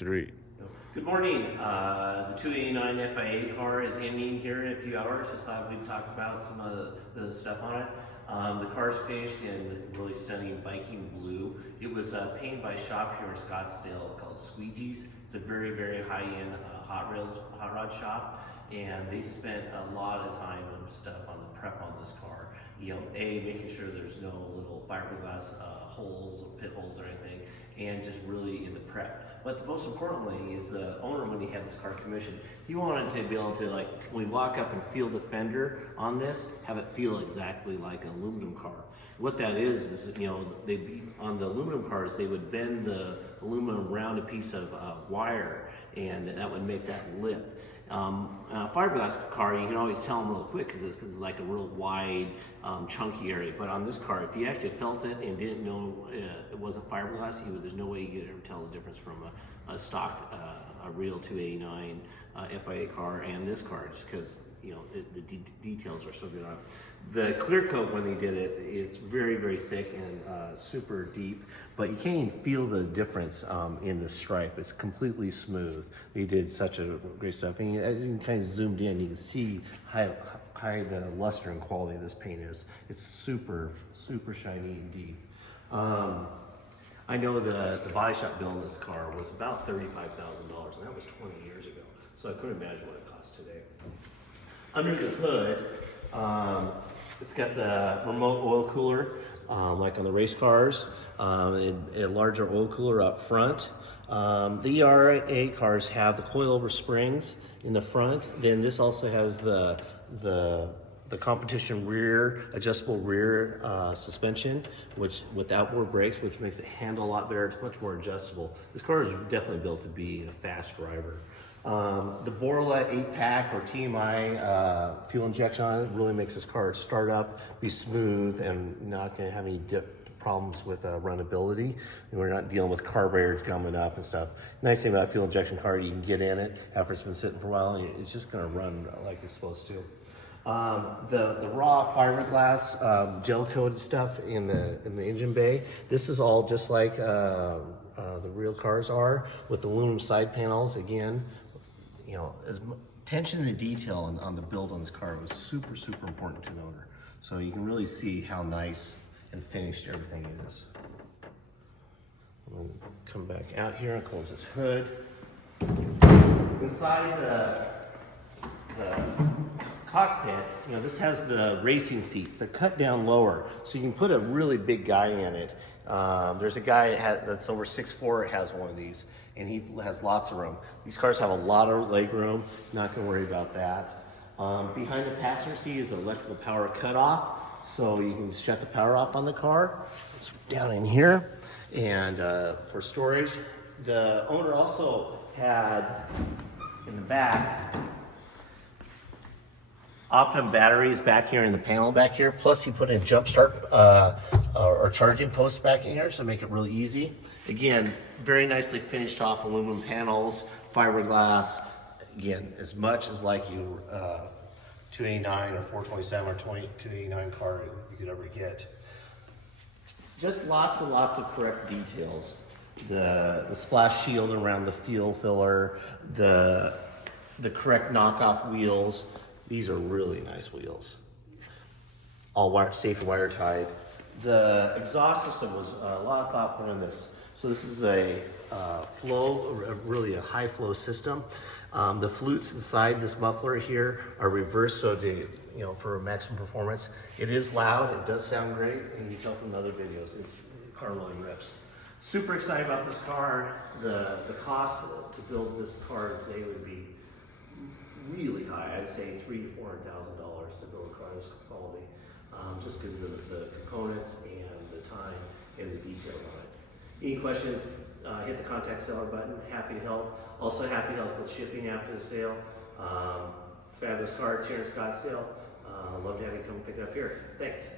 3. Good morning. The 289 FIA car is ending here in a few hours. Just thought we'd talk about some of the stuff on it. The car's finished in really stunning Viking blue. It was painted by a shop here in Scottsdale called Squeegee's. It's a very, very high-end hot rod shop, and they spent a lot of time and stuff on the prep on this car. You know, making sure there's no little fiberglass holes or pit holes or anything, and just really in the prep. But most importantly is the owner, when he had this car commissioned, he wanted to be able to, like, when we walk up and feel the fender on this, have it feel exactly like an aluminum car. What that is, you know, on the aluminum cars, they would bend the aluminum around a piece of wire, and that would make that lip. A fiberglass car, you can always tell them real quick because it's like a real wide, chunky area. But on this car, if you actually felt it and didn't know it wasn't fiberglass, there's no way you could ever tell the difference from a stock, a real 289 FIA car and this car, just because the details are so good on it. The clear coat, when they did it, it's very, very thick and super deep, but you can't even feel the difference in the stripe. It's completely smooth. They did such a great stuff. And as you can kind of zoomed in, you can see how high the luster and quality of this paint is. It's super, super shiny and deep. I know the body shop bill on this car was about $35,000, and that was 20 years ago. So I couldn't imagine what it costs today. Under the hood, it's got the remote oil cooler, like on the race cars, a larger oil cooler up front. The ERA cars have the coilover springs in the front. Then this also has the competition rear, adjustable rear suspension, which with outboard brakes, which makes it handle a lot better. It's much more adjustable. This car is definitely built to be a fast driver. The Borla 8-pack or TMI fuel injection on it really makes this car start up, be smooth, and not going to have any problems with runnability. We're not dealing with carburetors gumming up and stuff. Nice thing about a fuel injection car, you can get in it after it's been sitting for a while, and it's just going to run like it's supposed to. The raw fiberglass gel coated stuff in the engine bay. This is all just like the real cars are, with aluminum side panels. Again, attention to detail on the build on this car was super, super important to the owner. So you can really see how nice and finished everything is. I'm gonna come back out here and close this hood. Inside the cockpit, this has the racing seats. They're cut down lower, so you can put a really big guy in it. There's a guy that's over 6'4", has one of these, and he has lots of room. These cars have a lot of leg room, not gonna worry about that. Behind the passenger seat is an electrical power cutoff, so you can shut the power off on the car. It's down in here. And for storage, the owner also had in the back Optimum batteries back here in the panel back here. Plus he put in jump start or charging posts back in here, so make it really easy. Again, very nicely finished off aluminum panels, fiberglass. Again, as much as like you 289 or 427 or 289 car you could ever get. Just lots and lots of correct details. The splash shield around the fuel filler, the correct knockoff wheels. These are really nice wheels. All safe and wire tied. The exhaust system was a lot of thought put in this. So this is a really a high flow system. The flutes inside this muffler here are reversed, so for maximum performance. It is loud, it does sound great, and you can tell from the other videos, the car really rips. Super excited about this car. The cost to build this car today would be really high. I'd say $300,000 to $400,000 to build a car of this quality, just because of the components and the time and the details on it. Any questions, hit the contact seller button. Happy to help. Also happy to help with shipping after the sale. It's a fabulous car. It's here in Scottsdale. Love to have you come pick it up here. Thanks.